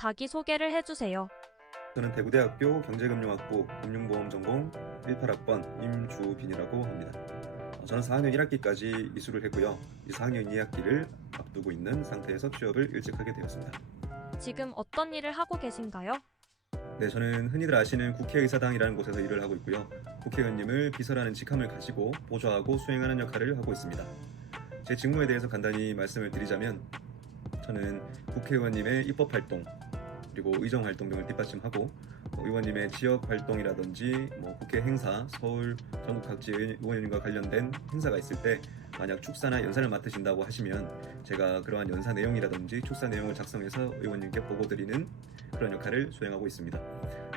자기소개를 해주세요. 저는 대구대학교 경제금융학부 금융보험 전공 18학번 임주빈이라고 합니다. 저는 4학년 1학기까지 이수를 했고요. 이 4학년 2학기를 앞두고 있는 상태에서 취업을 일찍 하게 되었습니다. 지금 어떤 일을 하고 계신가요? 네, 저는 흔히들 아시는 국회의사당이라는 곳에서 일을 하고 있고요. 국회의원님을 비서라는 직함을 가지고 보좌하고 수행하는 역할을 하고 있습니다. 제 직무에 대해서 간단히 말씀을 드리자면 저는 국회의원님의 입법활동 그리고 의정활동 등을 뒷받침하고 의원님의 지역활동이라든지 국회 행사, 서울 전국 각지 의원님과 관련된 행사가 있을 때 만약 축사나 연사를 맡으신다고 하시면 제가 그러한 연사 내용이라든지 축사 내용을 작성해서 의원님께 보고드리는 그런 역할을 수행하고 있습니다.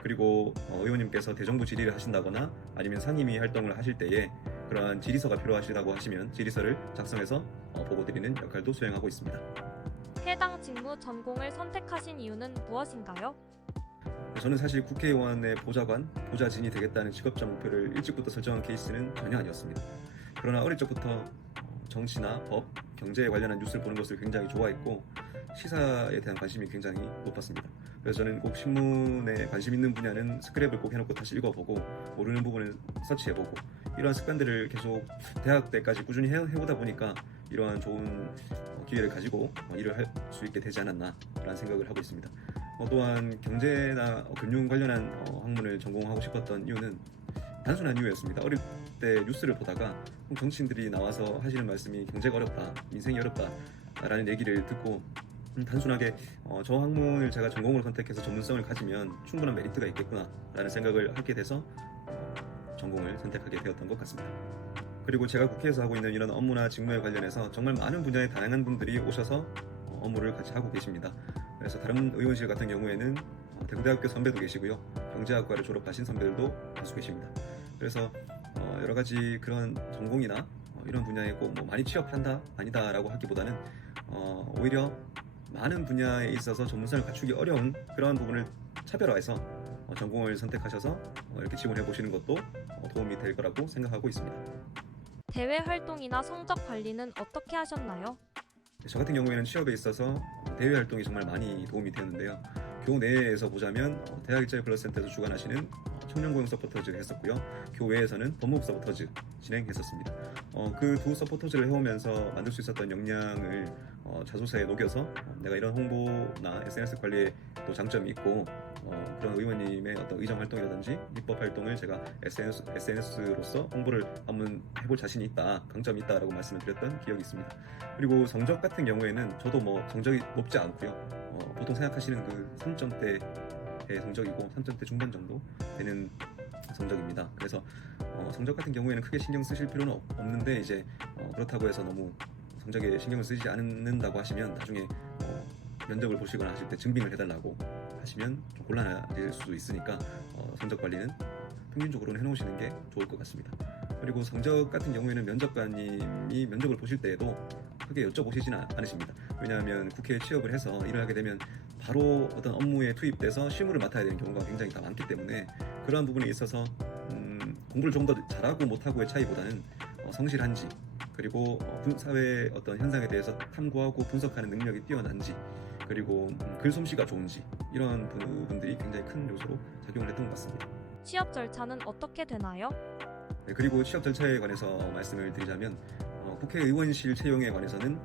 그리고 의원님께서 대정부 질의를 하신다거나 아니면 상임위 활동을 하실 때에 그러한 질의서가 필요하시다고 하시면 질의서를 작성해서 보고드리는 역할도 수행하고 있습니다. 해당 직무 전공을 선택하신 이유는 무엇인가요? 저는 사실 국회의원의 보좌관, 보좌진이 되겠다는 직업적 목표를 일찍부터 설정한 케이스는 전혀 아니었습니다. 그러나 어릴 적부터 정치나 법, 경제에 관련한 뉴스를 보는 것을 굉장히 좋아했고 시사에 대한 관심이 굉장히 높았습니다. 그래서 저는 꼭 신문에 관심 있는 분야는 스크랩을 꼭 해놓고 다시 읽어보고 모르는 부분을 서치해보고 이러한 습관들을 계속 대학 때까지 꾸준히 해오다 보니까 이러한 좋은 기회를 가지고 일을 할 수 있게 되지 않았나라는 생각을 하고 있습니다. 또한 경제나 금융 관련한 학문을 전공하고 싶었던 이유는 단순한 이유였습니다. 어릴 때 뉴스를 보다가 정치인들이 나와서 하시는 말씀이 경제가 어렵다, 인생이 어렵다라는 얘기를 듣고 단순하게 저 학문을 제가 전공으로 선택해서 전문성을 가지면 충분한 메리트가 있겠구나라는 생각을 하게 돼서 전공을 선택하게 되었던 것 같습니다. 그리고 제가 국회에서 하고 있는 이런 업무나 직무에 관련해서 정말 많은 분야의 다양한 분들이 오셔서 업무를 같이 하고 계십니다. 그래서 다른 의원실 같은 경우에는 대구대학교 선배도 계시고요. 경제학과를 졸업하신 선배들도 다수 계십니다. 그래서 여러 가지 그런 전공이나 이런 분야에 꼭 많이 취업한다 아니다라고 하기보다는 오히려 많은 분야에 있어서 전문성을 갖추기 어려운 그러한 부분을 차별화해서 전공을 선택하셔서 이렇게 지원해 보시는 것도 도움이 될 거라고 생각하고 있습니다. 대외 활동이나 성적 관리는 어떻게 하셨나요? 저 같은 경우에는 취업에 있어서 대외 활동이 정말 많이 도움이 되었는데요. 교내에서 보자면 대학일자리플러스센터에서 주관하시는 청년고용 서포터즈를 했었고요. 교외에서는 법무부 서포터즈 진행했었습니다. 그 두 서포터즈를 해오면서 만들 수 있었던 역량을 자소서에 녹여서 내가 이런 홍보나 SNS 관리에 또 장점이 있고 그런 의원님의 어떤 의정 활동이라든지 입법 활동을 제가 SNS로서 홍보를 한번 해볼 자신이 있다, 강점이 있다라고 말씀을 드렸던 기억이 있습니다. 그리고 성적 같은 경우에는 저도 성적이 높지 않고요. 보통 생각하시는 그 3점대의 성적이고 3점대 중반 정도 되는 성적입니다. 그래서 성적 같은 경우에는 크게 신경 쓰실 필요는 없는데 이제 그렇다고 해서 너무 성적에 신경을 쓰지 않는다고 하시면 나중에 면접을 보시거나 하실 때 증빙을 해달라고 하시면 좀 곤란해질 수도 있으니까 성적 관리는 평균적으로는 해놓으시는 게 좋을 것 같습니다. 그리고 성적 같은 경우에는 면접관님이 면접을 보실 때에도 크게 여쭤보시지는 않으십니다. 왜냐하면 국회에 취업을 해서 일을 하게 되면 바로 어떤 업무에 투입돼서 실무를 맡아야 되는 경우가 굉장히 다 많기 때문에 그러한 부분에 있어서 공부를 좀 더 잘하고 못하고의 차이보다는 성실한지 그리고 사회의 어떤 현상에 대해서 탐구하고 분석하는 능력이 뛰어난지 그리고 글솜씨가 좋은지 이런 부분들이 굉장히 큰 요소로 작용을 했던 것 같습니다. 취업 절차는 어떻게 되나요? 네, 그리고 취업 절차에 관해서 말씀을 드리자면 국회의원실 채용에 관해서는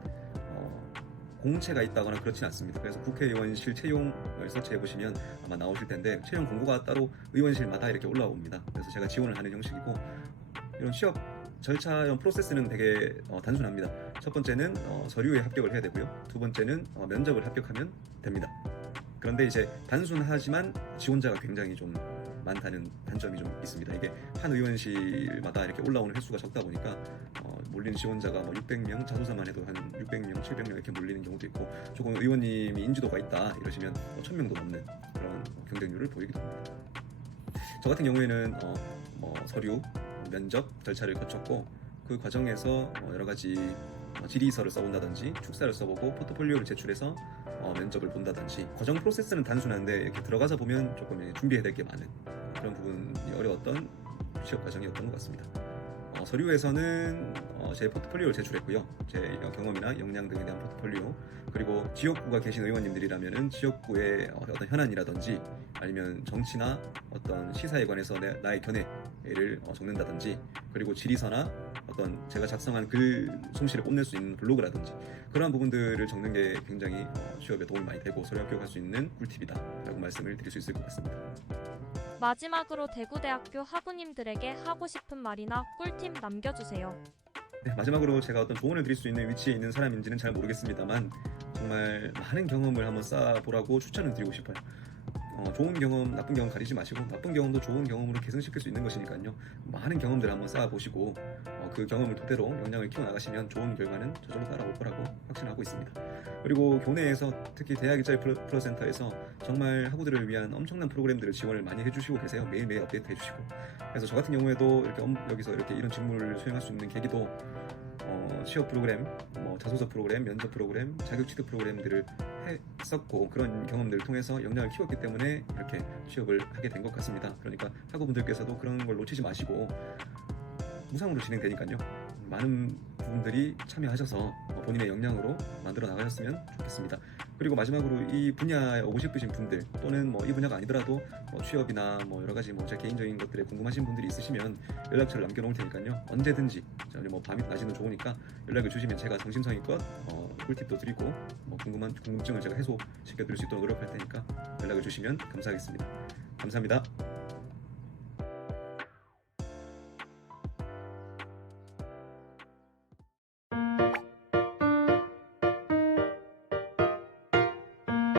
공채가 있다거나 그렇진 않습니다. 그래서 국회의원실 채용을 서치해 보시면 아마 나오실 텐데 채용 공고가 따로 의원실마다 이렇게 올라옵니다. 그래서 제가 지원을 하는 형식이고 이런 취업 절차형 프로세스는 되게 단순합니다. 첫 번째는 서류에 합격을 해야 되고요. 두 번째는 면접을 합격하면 됩니다. 그런데 이제 단순하지만 지원자가 굉장히 좀 많다는 단점이 좀 있습니다. 이게 한 의원실마다 이렇게 올라오는 횟수가 적다 보니까 몰리는 지원자가 600명, 자소서만 해도 한 600명, 700명 이렇게 몰리는 경우도 있고 조금 의원님이 인지도가 있다 이러시면 1000명도 넘는 그런 경쟁률을 보이기도 합니다. 저 같은 경우에는 서류, 면접 절차를 거쳤고 그 과정에서 여러 가지 질의서를 써본다든지 축사를 써보고 포트폴리오를 제출해서 면접을 본다든지 과정 프로세스는 단순한데 이렇게 들어가서 보면 조금 준비해야 될 게 많은 그런 부분이 어려웠던 취업 과정이었던 것 같습니다. 서류에서는 제 포트폴리오를 제출했고요. 제 경험이나 역량 등에 대한 포트폴리오, 그리고 지역구가 계신 의원님들이라면은 지역구의 어떤 현안이라든지 아니면 정치나 어떤 시사에 관해서 나의 견해를 적는다든지, 그리고 지리서나 어떤 제가 작성한 글 솜씨를 뽐낼 수 있는 블로그라든지 그러한 부분들을 적는 게 굉장히 취업에 도움이 많이 되고 서류 합격할 수 있는 꿀팁이다라고 말씀을 드릴 수 있을 것 같습니다. 마지막으로 대구대학교 학우님들에게 하고 싶은 말이나 꿀팁 남겨주세요. 네, 마지막으로 제가 어떤 조언을 드릴 수 있는 위치에 있는 사람인지는 잘 모르겠습니다만 정말 많은 경험을 한번 쌓아보라고 추천을 드리고 싶어요. 좋은 경험, 나쁜 경험 가리지 마시고 나쁜 경험도 좋은 경험으로 개선시킬 수 있는 것이니까요. 많은 경험들을 한번 쌓아보시고 그 경험을 토대로 역량을 키워나가시면 좋은 결과는 저절로 따라올 거라고 확신하고 있습니다. 그리고 교내에서 특히 대학 일자리 플러센터에서 정말 학우들을 위한 엄청난 프로그램들을 지원을 많이 해주시고 계세요. 매일매일 업데이트 해주시고. 그래서 저 같은 경우에도 이렇게 여기서 이렇게 이런 직무를 수행할 수 있는 계기도 취업 프로그램, 자소서 프로그램, 면접 프로그램, 자격 취득 프로그램들을 했었고 그런 경험들을 통해서 역량을 키웠기 때문에 이렇게 취업을 하게 된 것 같습니다. 그러니까 학우분들께서도 그런 걸 놓치지 마시고 무상으로 진행되니까요. 많은 분들이 참여하셔서 본인의 역량으로 만들어 나가셨으면 좋겠습니다. 그리고 마지막으로 이 분야에 오고 싶으신 분들 또는 이 분야가 아니더라도 취업이나 여러 가지 제 개인적인 것들에 궁금하신 분들이 있으시면 연락처를 남겨놓을 테니까요. 언제든지 밤이 낮이는 좋으니까 연락을 주시면 제가 성심성의껏 꿀팁도 드리고 궁금증을 제가 해소시켜드릴 수 있도록 노력할 테니까 연락을 주시면 감사하겠습니다. 감사합니다.